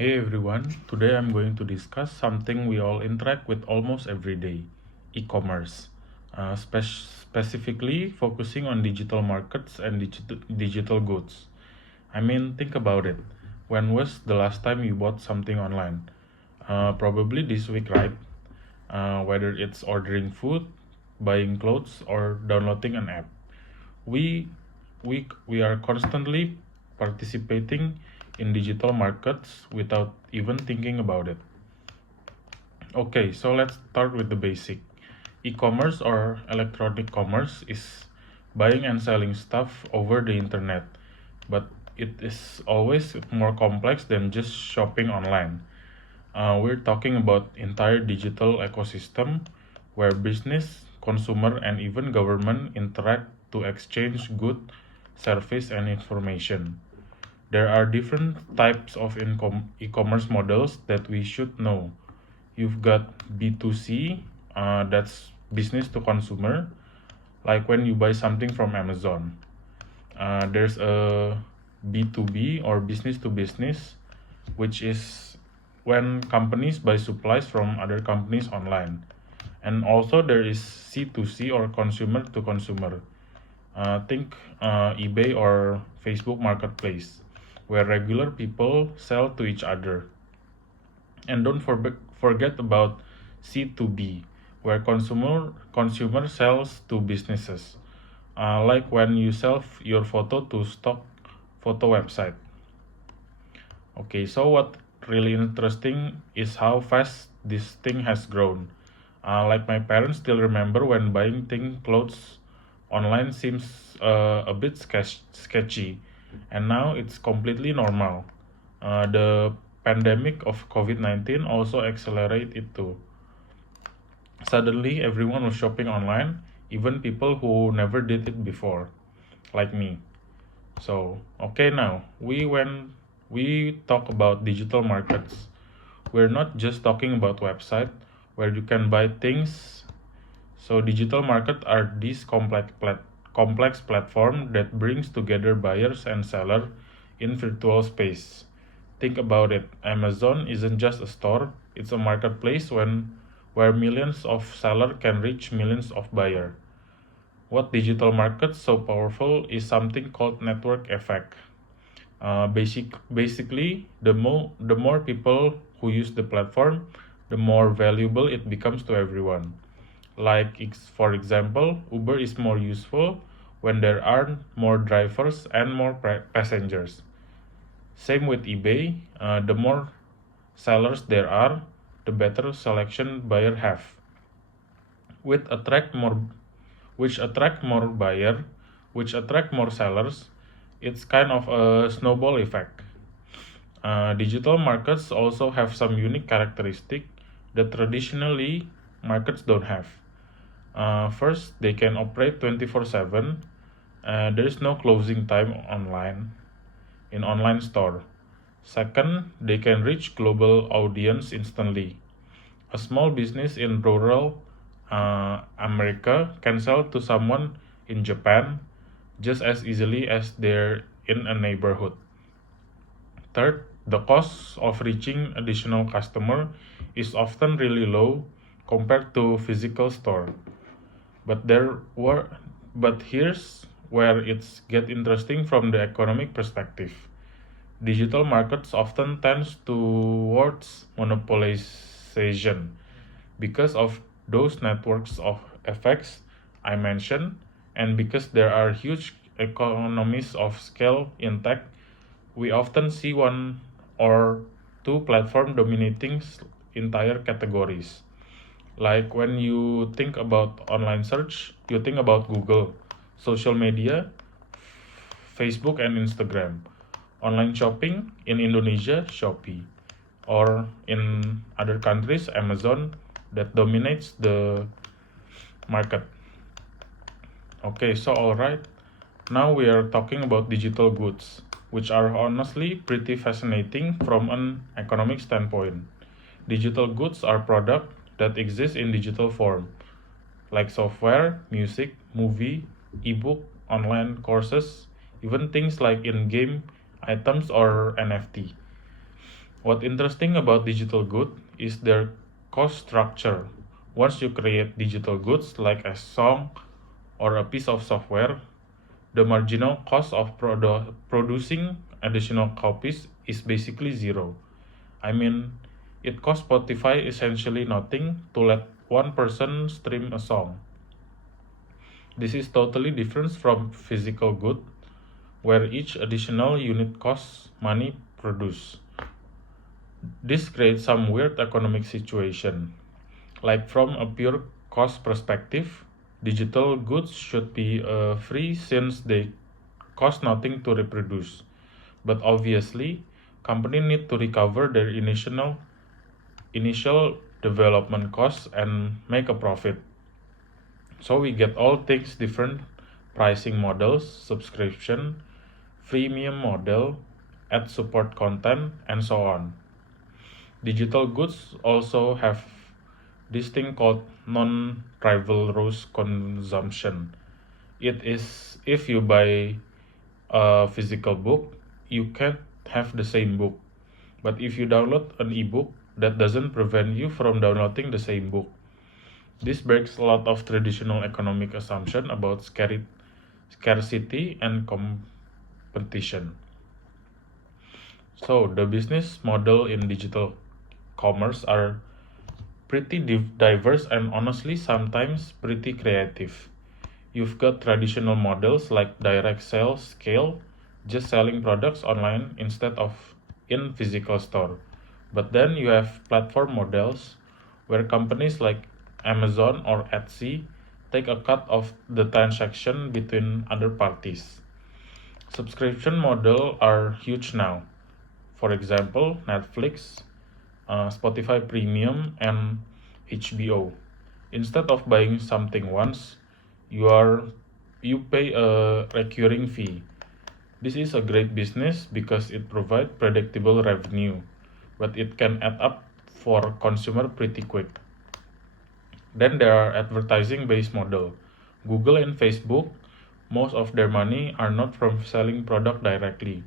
Hey everyone, today I'm going to discuss something we all interact with almost every day, e-commerce. Specifically focusing on digital markets and digital goods. I mean, think about it. When was the last time you bought something online? Probably this week, right? Whether it's ordering food, buying clothes, or downloading an app. We we are constantly participating in digital markets without even thinking about it. Okay, so let's start with the basic. E-commerce or electronic commerce is buying and selling stuff over the internet, but it is always more complex than just shopping online. We're talking about entire digital ecosystem where business, consumer, and even government interact to exchange good, service, and information. There are different types of e-commerce models that we should know. You've got B2C, that's business to consumer, like when you buy something from Amazon. There's a B2B or business to business, which is when companies buy supplies from other companies online. And also there is C2C or consumer to consumer. Think eBay or Facebook Marketplace, where regular people sell to each other. And don't forget about C2B, where consumer sells to businesses, like when you sell your photo to stock photo website. Okay, so what really interesting is how fast this thing has grown. Like my parents still remember when buying clothes online seems a bit sketchy, and now it's completely normal. The pandemic of COVID-19 also accelerated it too. Suddenly, everyone was shopping online, even people who never did it before, like me. So, okay, now we talk about digital markets. We're not just talking about website where you can buy things. So, digital market are these complex platform that brings together buyers and seller in virtual space. Think about it. Amazon isn't just a store, it's a marketplace where millions of seller can reach millions of buyer. What digital markets so powerful is something called network effect. Basically, the more people who use the platform, the more valuable it becomes to everyone. Like for example, Uber is more useful when there are more drivers and more passengers. Same with eBay. The more sellers there are, the better selection buyer have, which attract more, which attract more buyer, which attract more sellers. It's kind of a snowball effect. Digital markets also have some unique characteristic that traditionally markets don't have. First, they can operate 24/7. There is no closing time in online store. Second, they can reach global audience instantly. A small business in rural America can sell to someone in Japan just as easily as they're in a neighborhood. Third, the cost of reaching additional customer is often really low compared to physical store. But there were but here's where it's get interesting from the economic perspective. Digital markets often tends towards monopolization because of those networks of effects I mentioned, and because there are huge economies of scale in tech, we often see one or two platform dominating entire categories. Like when you think about online search, you think about Google, social media, Facebook and Instagram. Online shopping in Indonesia, Shopee, or in other countries, Amazon that dominates the market. Okay, so alright, now we are talking about digital goods, which are honestly pretty fascinating from an economic standpoint. Digital goods are products that exist in digital form, like software, music, movie, ebook, online courses, even things like in-game items or NFT. What's interesting about digital goods is their cost structure. Once you create digital goods like a song or a piece of software, the marginal cost of producing additional copies is basically zero. I mean, it costs Spotify essentially nothing to let one person stream a song. This is totally different from physical good, where each additional unit costs money produced. This creates some weird economic situation. Like from a pure cost perspective, digital goods should be free since they cost nothing to reproduce. But obviously, companies need to recover their initial development costs and make a profit. So we get all things different pricing models, subscription, freemium model, ad support content, and so on. Digital goods also have this thing called non-trivial rose consumption. It is if you buy a physical book, you can't have the same book. But if you download an ebook, that doesn't prevent you from downloading the same book. This breaks a lot of traditional economic assumption about scarcity and competition. So the business model in digital commerce are pretty diverse and honestly sometimes pretty creative. You've got traditional models like direct sales scale, just selling products online instead of in physical store. But then you have platform models where companies like Amazon or Etsy take a cut of the transaction between other parties. Subscription models are huge now. For example, Netflix, Spotify Premium, and HBO. Instead of buying something once, you are you pay a recurring fee. This is a great business because it provides predictable revenue, but it can add up for consumer pretty quick. Then there are advertising-based model. Google and Facebook, most of their money are not from selling product directly,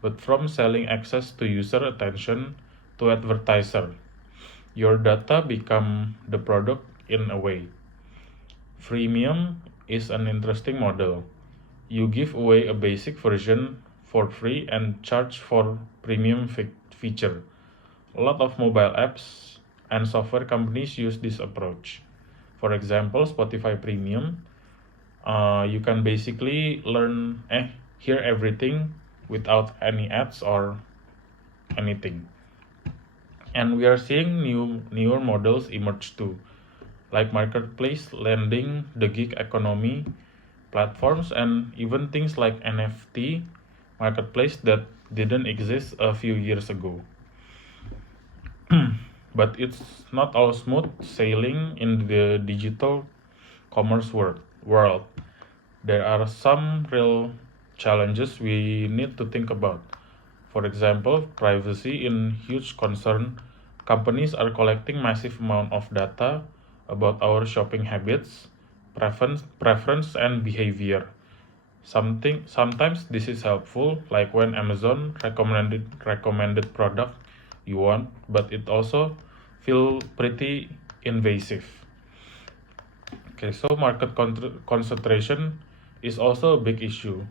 but from selling access to user attention to advertiser. Your data become the product in a way. Freemium is an interesting model. You give away a basic version for free and charge for premium feature. A lot of mobile apps and software companies use this approach. For example, Spotify Premium, you can basically hear everything without any ads or anything. And we are seeing newer models emerge too, like marketplace lending, the gig economy platforms, and even things like NFT marketplace that didn't exist a few years ago. But it's not all smooth sailing in the digital commerce world. There are some real challenges we need to think about. For example, privacy in huge concern. Companies are collecting massive amount of data about our shopping habits, preference and behavior. Sometimes this is helpful, like when Amazon recommended product you want, but it also feel pretty invasive. Okay, so market concentration is also a big issue.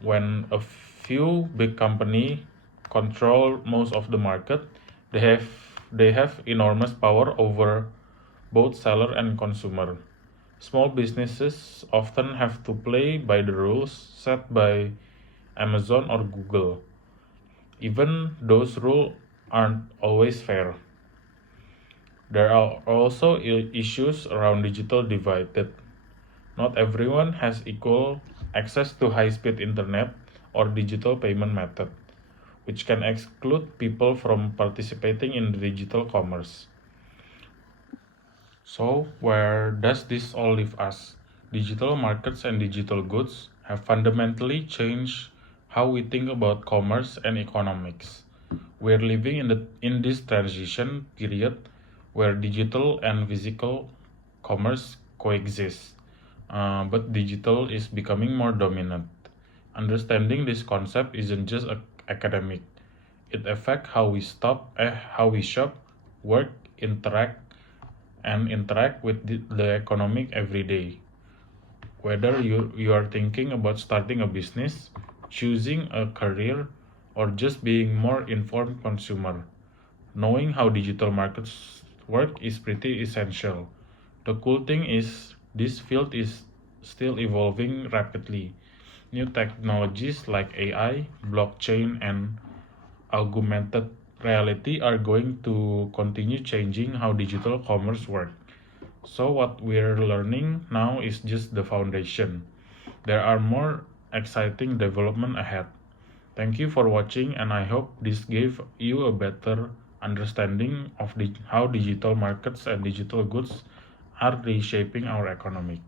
When a few big company control most of the market, they have they have enormous power over both seller and consumer. Small businesses often have to play by the rules set by Amazon or Google. Even those rules aren't always fair. There are also issues around digital divide that not everyone has equal access to high-speed internet or digital payment method, which can exclude people from participating in digital commerce. So, where does this all leave us? Digital markets and digital goods have fundamentally changed how we think about commerce and economics. We're living in this transition period where digital and physical commerce coexist, but digital is becoming more dominant. Understanding this concept isn't just academic; It affects how we shop, work, interact with the economic every day. Whether you are thinking about starting a business, choosing a career, or just being more informed consumer, knowing how digital markets work is pretty essential. The cool thing is this field is still evolving rapidly. New technologies like AI, blockchain, and augmented reality are going to continue changing how digital commerce works. So what we're learning now is just the foundation. There are more exciting development ahead. Thank you for watching, and I hope this gave you a better understanding of how digital markets and digital goods are reshaping our economy.